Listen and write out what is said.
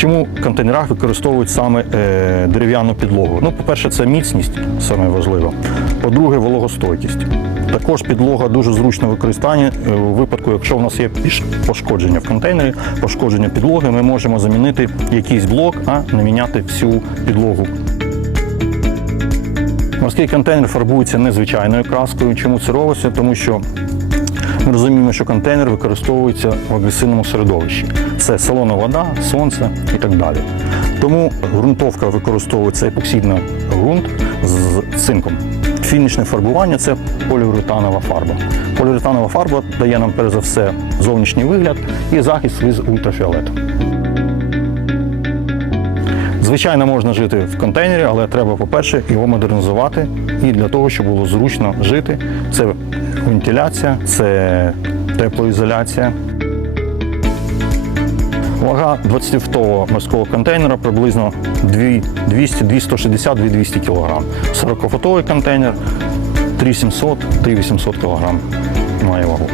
Чому в контейнерах використовують саме е, дерев'яну підлогу? Ну, по-перше, це міцність, саме важливо. По-друге, вологостойкість. Також підлога дуже зручно використання е, у випадку, якщо в нас є пошкодження в контейнері, пошкодження підлоги, ми можемо замінити якийсь блок, а не міняти всю підлогу. Морський контейнер фарбується незвичайною краскою. Чому це робиться? Тому що ми розуміємо, що контейнер використовується в агресивному середовищі. Це солона вода, сонце і так далі. Тому ґрунтовка використовується епоксидний ґрунт з цинком. Фінішне фарбування це поліуретанова фарба. Поліуретанова фарба дає нам перш за все зовнішній вигляд і захист від ультрафіолету. Звичайно, можна жити в контейнері, але треба, по-перше, його модернізувати. І для того, щоб було зручно жити, це вентиляція, це теплоізоляція. Вага 20-футового морського контейнера приблизно 200-260-200 кг. 40-футовий контейнер 3700-3800 кг має вагу.